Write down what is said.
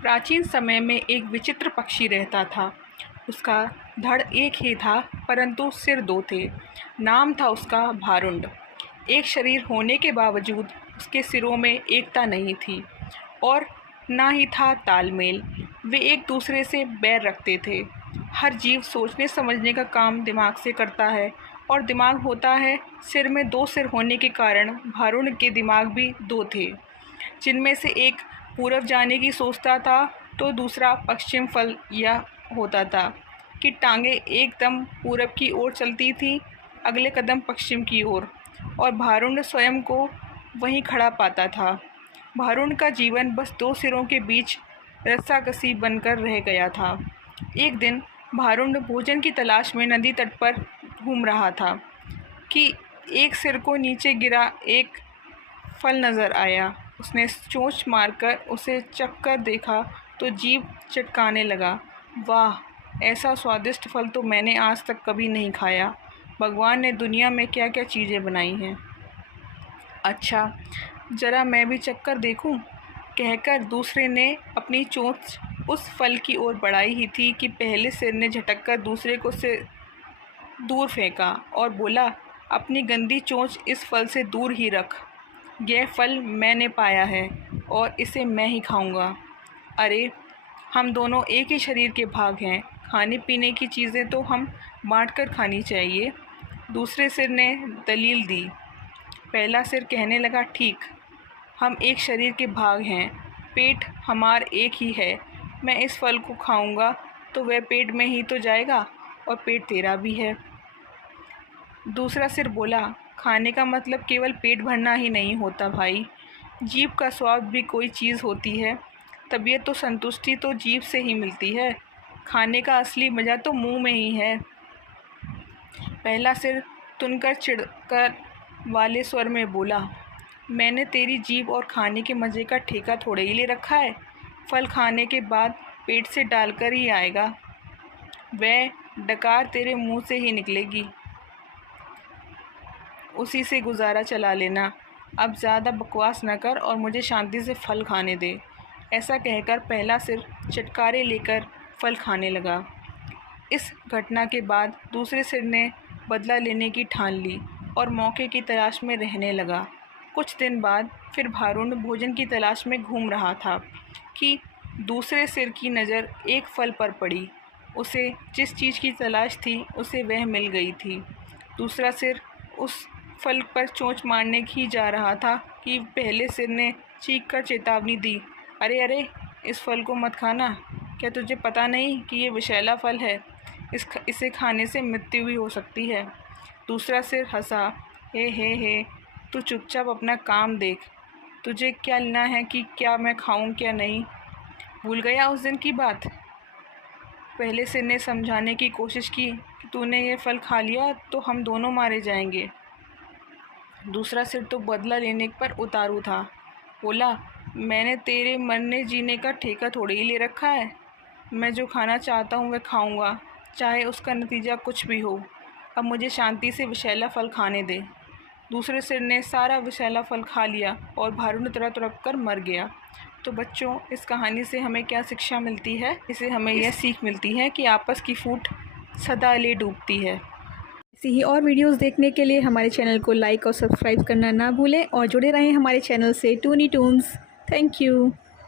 प्राचीन समय में एक विचित्र पक्षी रहता था। उसका धड़ एक ही था, परंतु सिर दो थे। नाम था उसका भारुंड। एक शरीर होने के बावजूद उसके सिरों में एकता नहीं थी और ना ही था तालमेल। वे एक दूसरे से बैर रखते थे। हर जीव सोचने समझने का काम दिमाग से करता है और दिमाग होता है सिर में। दो सिर होने के कारण भारुंड के दिमाग भी दो थे, जिनमें से एक पूरब जाने की सोचता था तो दूसरा पश्चिम फल या होता था कि टांगें एकदम पूरब की ओर चलती थीं, अगले कदम पश्चिम की ओर, और भारुंड स्वयं को वहीं खड़ा पाता था। भारुंड का जीवन बस दो सिरों के बीच रस्साकसी बनकर रह गया था। एक दिन भारुंड भोजन की तलाश में नदी तट पर घूम रहा था कि एक सिर को नीचे गिरा एक फल नज़र आया। उसने चोंच मारकर उसे चखकर देखा तो जीभ चटकाने लगा। वाह, ऐसा स्वादिष्ट फल तो मैंने आज तक कभी नहीं खाया। भगवान ने दुनिया में क्या क्या चीज़ें बनाई हैं। अच्छा, ज़रा मैं भी चखकर देखूं, कहकर दूसरे ने अपनी चोंच उस फल की ओर बढ़ाई ही थी कि पहले सिर ने झटककर दूसरे को से दूर फेंका और बोला, अपनी गंदी चोंच इस फल से दूर ही रख। यह फल मैंने पाया है और इसे मैं ही खाऊंगा। अरे, हम दोनों एक ही शरीर के भाग हैं। खाने पीने की चीज़ें तो हम बांट कर खानी चाहिए। दूसरे सिर ने दलील दी। पहला सिर कहने लगा, ठीक, हम एक शरीर के भाग हैं। पेट हमार एक ही है। मैं इस फल को खाऊंगा तो वह पेट में ही तो जाएगा और पेट तेरा भी है। दूसरा सिर बोला, खाने का मतलब केवल पेट भरना ही नहीं होता भाई। जीभ का स्वाद भी कोई चीज़ होती है। तबीयत तो संतुष्टि तो जीभ से ही मिलती है। खाने का असली मज़ा तो मुंह में ही है। पहला सिर तुनकर चिढ़कर वाले स्वर में बोला, मैंने तेरी जीभ और खाने के मज़े का ठेका थोड़े ही ले रखा है। फल खाने के बाद पेट से डालकर ही आएगा। वह डकार तेरे मुंह से ही निकलेगी, उसी से गुजारा चला लेना। अब ज़्यादा बकवास न कर और मुझे शांति से फल खाने दे। ऐसा कहकर पहला सिर चटकारे लेकर फल खाने लगा। इस घटना के बाद दूसरे सिर ने बदला लेने की ठान ली और मौके की तलाश में रहने लगा। कुछ दिन बाद फिर भारुंड भोजन की तलाश में घूम रहा था कि दूसरे सिर की नज़र एक फल पर पड़ी। उसे जिस चीज़ की तलाश थी उसे वह मिल गई थी। दूसरा सिर उस फल पर चोंच मारने ही जा रहा था कि पहले सिर ने चीखकर चेतावनी दी, अरे अरे, इस फल को मत खाना। क्या तुझे पता नहीं कि ये विषैला फल है? इसे खाने से मृत्यु भी हो सकती है। दूसरा सिर हंसा, हे, तू चुपचाप अपना काम देख। तुझे क्या लेना है कि क्या मैं खाऊं क्या नहीं? भूल गया उस दिन की बात? पहले सिर ने समझाने की कोशिश की कि तूने ये फल खा लिया तो हम दोनों मारे जाएंगे। दूसरा सिर तो बदला लेने पर उतारू था। बोला, मैंने तेरे मरने जीने का ठेका थोड़े ही ले रखा है। मैं जो खाना चाहता हूँ वह खाऊंगा, चाहे उसका नतीजा कुछ भी हो। अब मुझे शांति से विषैला फल खाने दे। दूसरे सिर ने सारा विषैला फल खा लिया और भारुंड तड़प कर मर गया। तो बच्चों, इस कहानी से हमें क्या शिक्षा मिलती है? इसे हमें यह सीख मिलती है कि आपस की फूट सदा ले डूबती है। ऐसी ही और वीडियोस देखने के लिए हमारे चैनल को लाइक और सब्सक्राइब करना ना भूलें और जुड़े रहें हमारे चैनल से टूनी टून्स। Thank you.